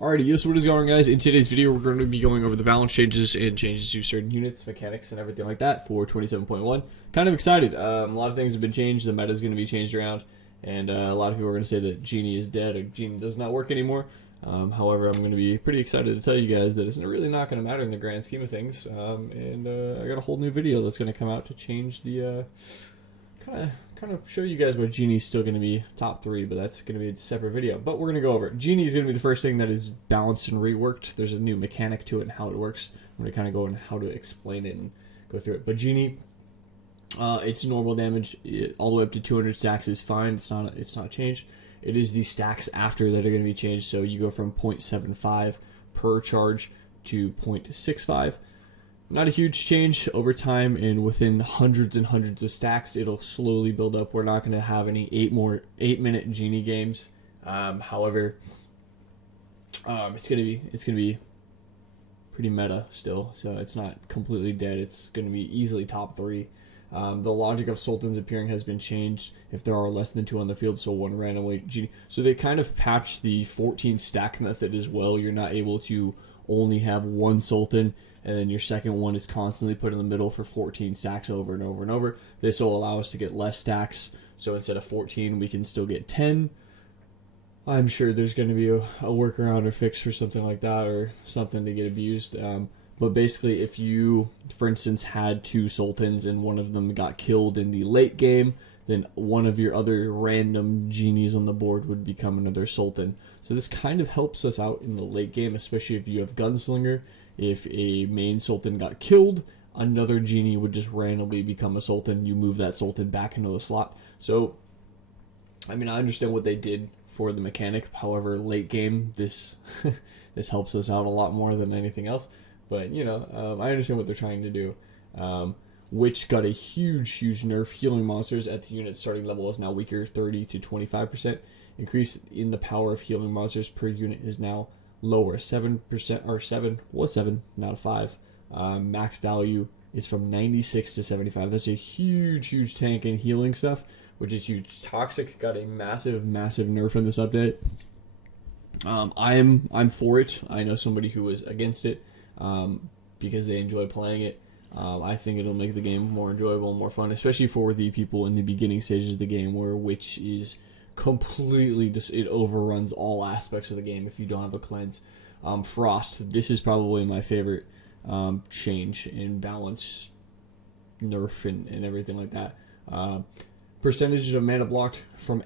Alrighty, yes, what is going on, guys? In today's video, we're going to be going over the balance changes and changes to certain units, mechanics, and everything like that for 27.1. Kind of excited. A lot of things have been changed. The meta is going to be changed around, and a lot of people are going to say that Genie is dead or Genie does not work anymore. However, I'm going to be pretty excited to tell you guys that it's really not going to matter in the grand scheme of things. I got a whole new video that's going to come out to change the kind of show you guys why Genie's still going to be top 3, but that's going to be a separate video. But we're going to go over it. Genie is going to be the first thing that is balanced and reworked. There's a new mechanic to it and how it works. I'm going to kind of go into how to explain it and go through it. But Genie, its normal damage all the way up to 200 stacks is fine. It's not changed. It is the stacks after that are going to be changed. So you go from 0.75 per charge to 0.65. Not a huge change over time, and within hundreds and hundreds of stacks, it'll slowly build up. We're not going to have any 8-minute Genie games. However, it's gonna be pretty meta still, so it's not completely dead. It's going to be easily top 3. The logic of Sultans appearing has been changed if there are less than 2 on the field, so one randomly Genie. So they kind of patched the 14 stack method as well. You're not able to only have one Sultan, and then your second one is constantly put in the middle for 14 stacks over and over and over. This will allow us to get less stacks, so instead of 14, we can still get 10. I'm sure there's going to be a workaround or fix for something like that, or something to get abused. But basically, if you, for instance, had 2 Sultans and one of them got killed in the late game, then one of your other random Genies on the board would become another Sultan. So this kind of helps us out in the late game, especially if you have Gunslinger. If a main Sultan got killed, another Genie would just randomly become a Sultan. You move that Sultan back into the slot. So, I mean, I understand what they did for the mechanic. However, late game, this this helps us out a lot more than anything else. But, you know, I understand what they're trying to do. Which got a huge nerf. Healing monsters at the unit starting level is now weaker, 30 to 25%. Increase in the power of healing monsters per unit is now lower, 7%, or 7 was 7, now 5. Max value is from 96 to 75. That's a huge tank in healing stuff, which is huge. Toxic got a massive nerf in this update. I'm for it. I know somebody who was against it because they enjoy playing it. I think it'll make the game more enjoyable and more fun, especially for the people in the beginning stages of the game where Witch is completely just, it overruns all aspects of the game if you don't have a cleanse. Frost, this is probably my favorite change in balance, nerf, and everything like that. Percentage of mana blocked from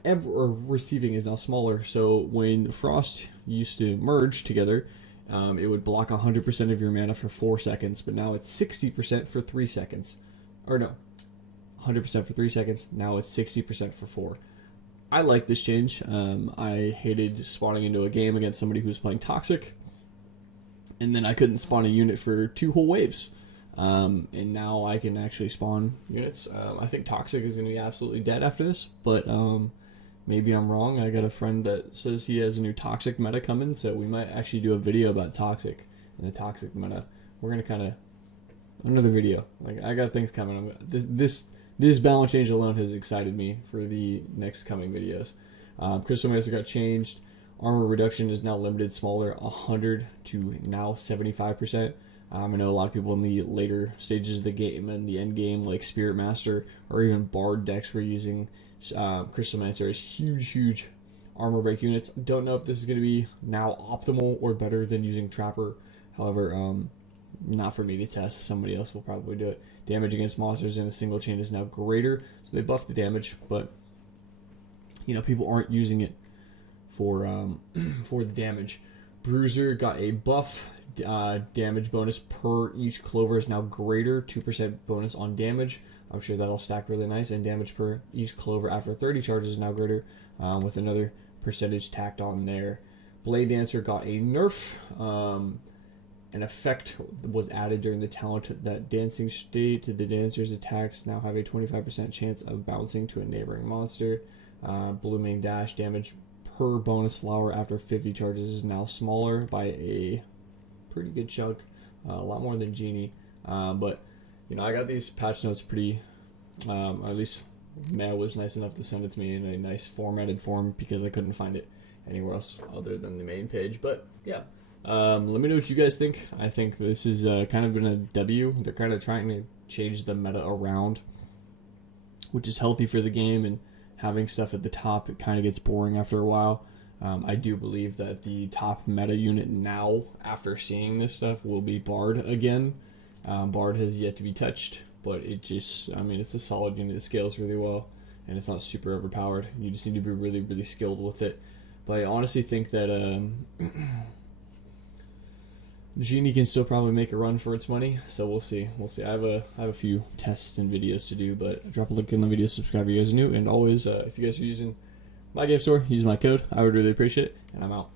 receiving is now smaller. So when Frost used to merge together, it would block 100% of your mana for 4 seconds, but now it's 60% for 3 seconds. Or no, 100% for 3 seconds, now it's 60% for 4. I like this change. I hated spawning into a game against somebody who was playing Toxic, and then I couldn't spawn a unit for 2 whole waves. And now I can actually spawn units. I think Toxic is going to be absolutely dead after this, but maybe I'm wrong. I got a friend that says he has a new Toxic meta coming, so we might actually do a video about Toxic and the Toxic meta. We're going to kind of, another video. Like, I got things coming. This balance change alone has excited me for the next coming videos. Crystal Master got changed. Armor reduction is now limited smaller, 100 to now 75%. I know a lot of people in the later stages of the game and the end game, like Spirit Master or even Bard decks, were using Crystal Mancer as huge armor break units. Don't know if this is going to be now optimal or better than using Trapper. However, not for me to test. Somebody else will probably do it. Damage against monsters in a single chain is now greater, so they buffed the damage, but you know, people aren't using it for for the damage. Bruiser got a buff. Damage bonus per each clover is now greater, 2% bonus on damage. I'm sure that'll stack really nice, and damage per each clover after 30 charges is now greater, with another percentage tacked on there. Blade Dancer got a nerf. An effect was added during the talent that dancing state. The dancer's attacks now have a 25% chance of bouncing to a neighboring monster. Blooming Dash damage per bonus flower after 50 charges is now smaller by a pretty good chunk, a lot more than Genie. But you know, I got these patch notes pretty, at least Matt was nice enough to send it to me in a nice formatted form because I couldn't find it anywhere else other than the main page. But yeah, let me know what you guys think. I think this is kind of been a W. They're kind of trying to change the meta around, which is healthy for the game, and having stuff at the top, it kind of gets boring after a while. I do believe that the top meta unit now, after seeing this stuff, will be Bard again. Bard has yet to be touched, but it just, I mean, it's a solid unit. It scales really well, and it's not super overpowered. You just need to be really, really skilled with it. But I honestly think that Genie can still probably make a run for its money, so we'll see. We'll see. I have a few tests and videos to do, but drop a link in the video, subscribe if you guys are new, and always, if you guys are using my game store, use my code. I would really appreciate it, and I'm out.